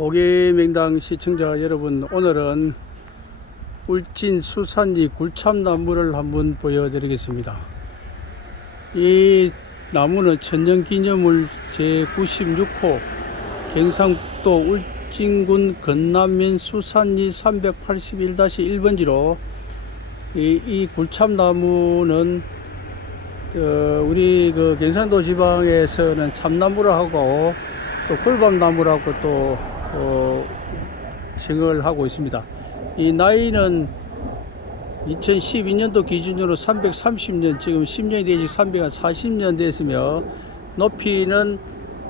오계명당 시청자 여러분 오늘은 울진 수산리 굴참나무를 한번 보여드리겠습니다. 이 나무는 천년기념물 제96호 경상북도 울진군 건남면 수산리 381-1번지로 이, 이 굴참나무는 어, 우리 그 경상도 지방에서는 참나무라 하고 또 꿀밤나무라고 또 어, 칭을 하고 있습니다. 이 나이는 2012년도 기준으로 330년, 지금 10년이 되지 340년 됐으며 높이는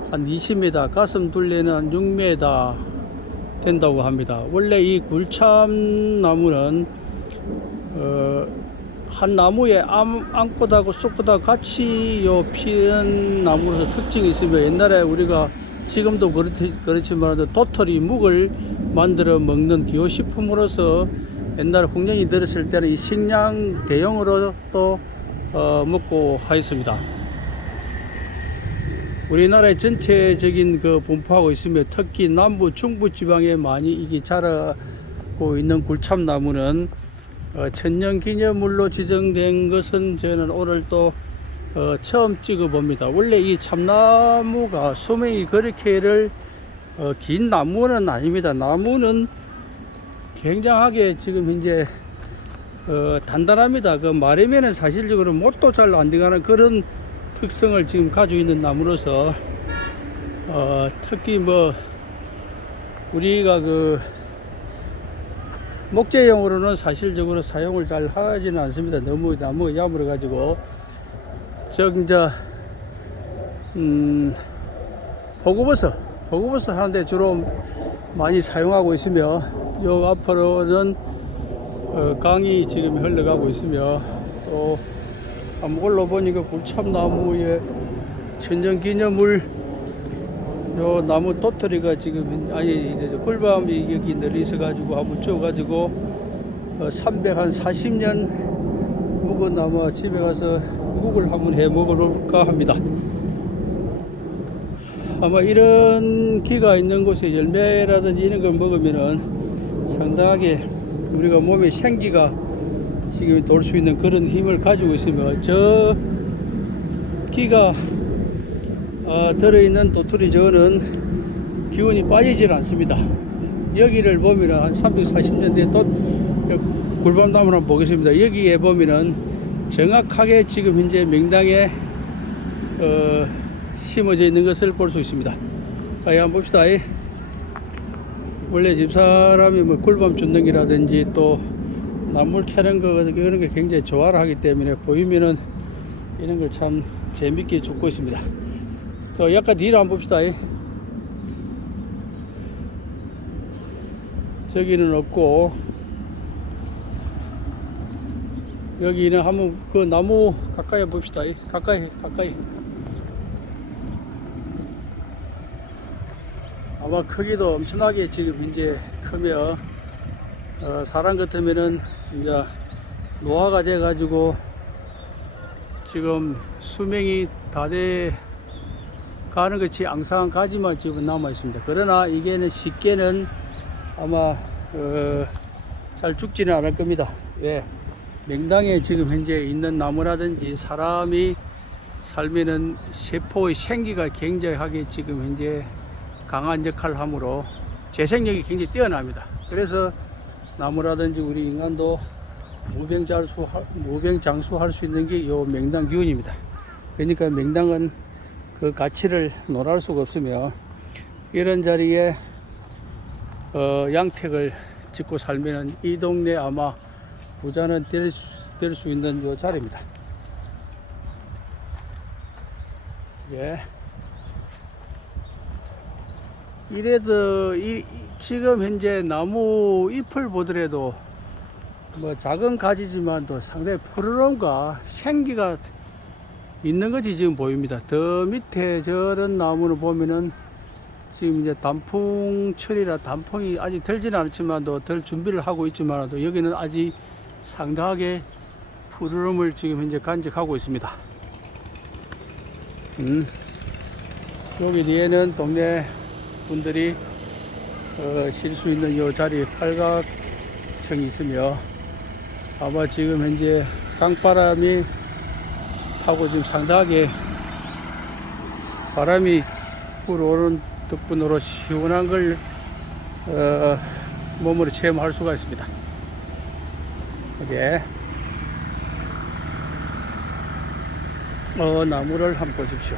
한 20m, 가슴 둘레는 한 6m 된다고 합니다. 원래 이 굴참나무는 어, 한 나무에 암, 암꽃하고 쑥꽃하고 같이 요 피는 나무로서 특징이 있으며 옛날에 우리가 지금도 그렇지, 그렇지만 도토리 묵을 만들어 먹는 기호식품으로서 옛날에 홍련이 들었을 때는 이 식량 대용으로 또 어, 먹고 하였습니다. 우리나라의 전체적인 그 분포하고 있으며 특히 남부 중부 지방에 많이 이게 자라고 있는 굴참나무는 어, 천년 기념물로 지정된 것은 저는 오늘 또 어, 처음 찍어 봅니다. 원래 이 참나무가 수명이 그렇게를 어, 긴 나무는 아닙니다. 나무는 굉장하게 지금 현재 어, 단단합니다. 그 마르면은 사실적으로 못도 잘 안 들어가는 그런 특성을 지금 가지고 있는 나무로서 어, 특히 뭐 우리가 그 목재용으로는 사실적으로 사용을 잘 하지는 않습니다. 너무 나무가 야물어 가지고 저 이제 음 보고버섯 보고버섯 하는데 주로 많이 사용하고 있으며 요 앞으로는 어, 강이 지금 흘러가고 있으며 또 한번 올라보니까 굴참나무의 천연기념물 요 나무 도토리가 지금 아니 이제 꿀밤이 여기 널리 있어 가지고 한번 쪄 가지고 어, 340년 묵은 나무 집에 가서 묵을 한번 해 먹어볼까 합니다. 아마 이런 기가 있는 곳에 열매라든지 이런 걸 먹으면은 상당하게 우리가 몸에 생기가 지금 돌 수 있는 그런 힘을 가지고 있으며 저 기가 어, 들어있는 도토리 저는 기운이 빠지질 않습니다. 여기를 보면 한 340년 대또 굴밤나무를 한번 보겠습니다. 여기에 보면은 정확하게 지금 현재 명당에 어, 심어져 있는 것을 볼 수 있습니다. 자, 이 한번 봅시다. 이. 원래 집사람이 뭐 굴밤 줍는기라든지 또 나물 캐는 거 그런 게 굉장히 좋아를 하기 때문에 보이면은 이런 걸 참 재밌게 줍고 있습니다. 저 약간 뒤로 한번 봅시다. 이. 저기는 없고 여기는 한번 그 나무 가까이 봅시다. 이. 가까이 가까이. 아마 크기도 엄청나게 지금 현재 크며 어, 사람 같으면은 이제 노화가 돼 가지고 지금 수명이 다 돼 가는 것이 앙상한 가지만 지금 남아 있습니다. 그러나 이게는 쉽게는 아마 어, 잘 죽지는 않을 겁니다. 왜? 명당에 지금 현재 있는 나무라든지 사람이 살면은 세포의 생기가 굉장하게 지금 현재 강한 역할을 하므로 재생력이 굉장히 뛰어납니다. 그래서 나무라든지 우리 인간도 무병장수 무병장수할 수 있는 게요 명당 기운입니다. 그러니까 명당은 그 가치를 논할 수가 없으며 이런 자리에 어, 양택을 짓고 살면은 이 동네 아마 부자는 될 수, 있는 요 자리입니다. 예. 이래도 이, 이- 지금 현재 나무 잎을 보더라도 뭐 작은 가지지만 또 상당히 푸르름과 생기가 있는 것이 지금 보입니다. 더 밑에 저런 나무를 보면은 지금 이제 단풍철이라 단풍이 아직 들지는 않지만도 덜 준비를 하고 있지만도 여기는 아직 상당하게 푸르름을 지금 현재 간직하고 있습니다. 음. 여기 뒤에는 동네 분들이 어, 쉴수 있는 이 자리 팔각청이 있으며 아마 지금 현재 강바람이 타고 지금 상당하게 바람이 불어오는 덕분으로 시원한 걸 어, 몸으로 체험할 수가 있습니다. 이게 어, 나무를 한번 보십시오.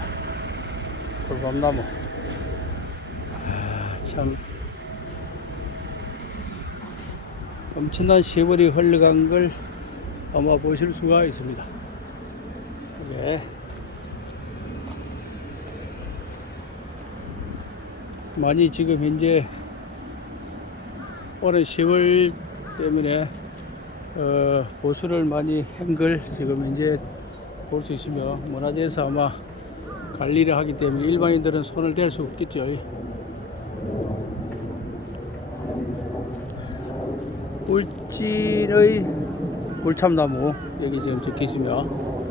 돌밤나무. 아, 참 엄청난 세월이 흘러간 걸 아마 보실 수가 있습니다. 예. 많이 지금 현재 오랜 세월 때문에 어, 보수를 많이 한걸 지금 현재 볼수 있으며 문화재에서 아마 관리를 하기 때문에 일반인들은 손을 댈 수 없겠죠. 울진의 울참나무 여기 지금 적혀 있으며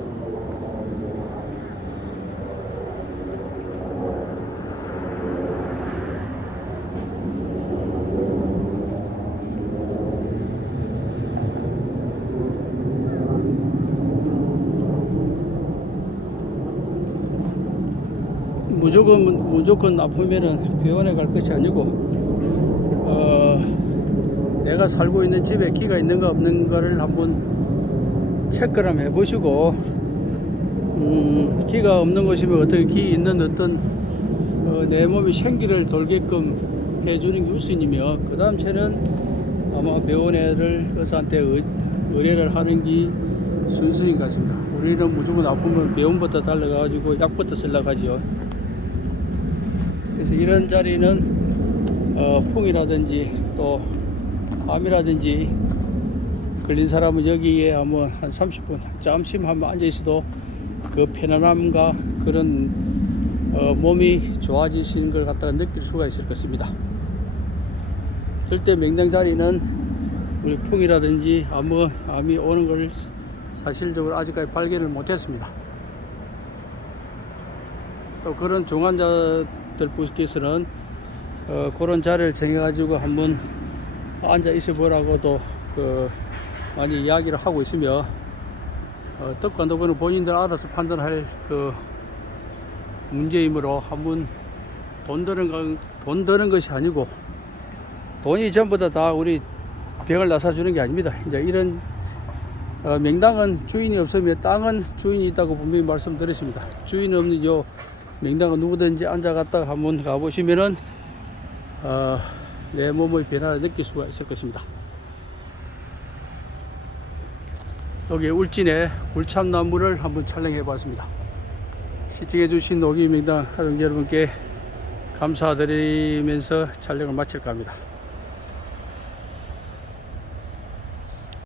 무조건 무조건 아프면은 병원에 갈 것이 아니고 어, 내가 살고 있는 집에 기가 있는가 없는가를 한번 체크를 한번 해보시고 음, 기가 없는 것이면 어떻게 기 있는 어떤 어, 내 몸이 생기를 돌게끔 해주는 게 우선이며 그 다음 채는 아마 병원에를 의사한테 의, 의뢰를 하는 게 순서인 것 같습니다. 우리는 무조건 아프면 병원부터 달려가지고 약부터 하지요. 그래서 이런 자리는 어, 풍이라든지 또 암이라든지 걸린 사람은 여기에 한번 한 30분 잠시 한번 앉아 있어도 그 편안함과 그런 어, 몸이 좋아지시는 걸 갖다가 느낄 수가 있을 것입니다. 절대 명당 자리는 우리 풍이라든지 암, 암이 오는 걸 사실적으로 아직까지 발견을 못했습니다. 또 그런 중환자 들 분께서는 어, 그런 자리를 정해가지고 한번 앉아 있어 보라고도 그 많이 이야기를 하고 있으며 어, 떡과 노고는 본인들 알아서 판단할 그 문제이므로 한번 돈 드는 건, 돈 드는 것이 아니고 돈이 전부 다, 다 우리 병을 나사주는 게 아닙니다. 이제 이런 어, 명당은 주인이 없으면 땅은 주인이 있다고 분명히 말씀드렸습니다. 주인 없는 요 명당은 누구든지 앉아갔다가 한번 가보시면은 어, 내 몸의 변화를 느낄 수가 있을 것입니다. 여기 울진의 굴참나무를 한번 촬영해 봤습니다. 시청해 주신 노기 명당 가족 여러분께 감사드리면서 촬영을 마칠까 합니다.